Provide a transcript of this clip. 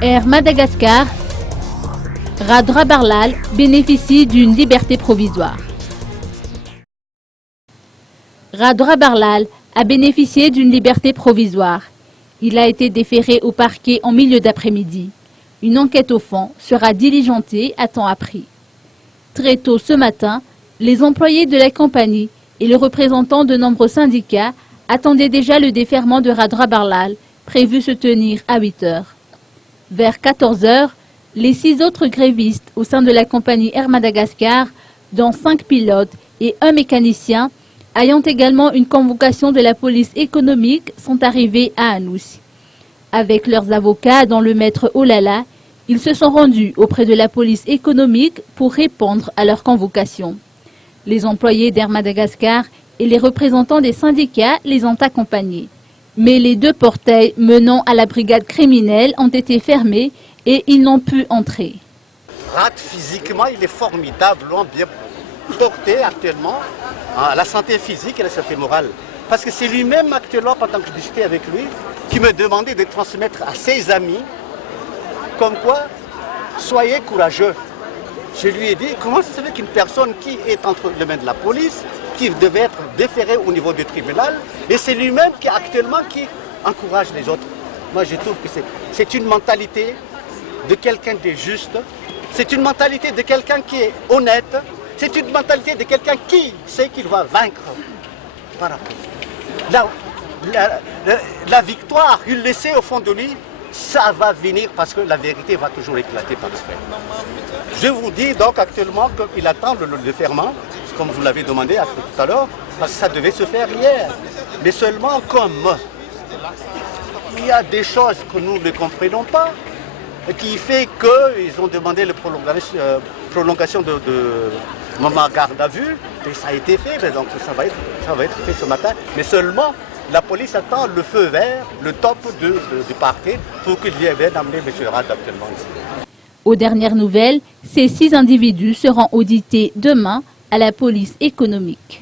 Air Madagascar, Radra Barlal bénéficie d'une liberté provisoire. Radra Barlal a bénéficié d'une liberté provisoire. Il a été déféré au parquet en milieu d'après-midi. Une enquête au fond sera diligentée à temps appris. Très tôt ce matin, les employés de la compagnie et les représentants de nombreux syndicats attendaient déjà le déferment de Radra Barlal, prévu se tenir à 8 heures. Vers 14 heures, les 6 autres grévistes au sein de la compagnie Air Madagascar, dont 5 pilotes et un mécanicien, ayant également une convocation de la police économique, sont arrivés à Anoussi. Avec leurs avocats, dont le maître Olala, ils se sont rendus auprès de la police économique pour répondre à leur convocation. Les employés d'Air Madagascar et les représentants des syndicats les ont accompagnés. Mais les 2 portails menant à la brigade criminelle ont été fermés et ils n'ont pu entrer. Rad, physiquement, il est formidablement bien porté actuellement à la santé physique et la santé morale. Parce que c'est lui-même actuellement, pendant que je discutais avec lui, qui me demandait de transmettre à ses amis comme quoi, soyez courageux. Je lui ai dit, comment ça se fait qu'une personne qui est entre les mains de la police, qui devait être déférée au niveau du tribunal, et c'est lui-même qui actuellement qui encourage les autres. Moi je trouve que c'est une mentalité de quelqu'un de juste, c'est une mentalité de quelqu'un qui est honnête, c'est une mentalité de quelqu'un qui sait qu'il va vaincre par rapport. La victoire, il le sait au fond de lui, ça va venir parce que la vérité va toujours éclater par après. Je vous dis donc actuellement qu'il attend le déferment, comme vous l'avez demandé tout à l'heure, parce que ça devait se faire hier. Mais seulement comme il y a des choses que nous ne comprenons pas, qui fait qu'ils ont demandé la prolongation de moment garde à vue, et ça a été fait, mais donc ça va être fait ce matin. Mais seulement, la police attend le feu vert, le top du parquet, pour qu'il vienne amener M. Rad actuellement ici. Aux dernières nouvelles, ces 6 individus seront audités demain à la police économique.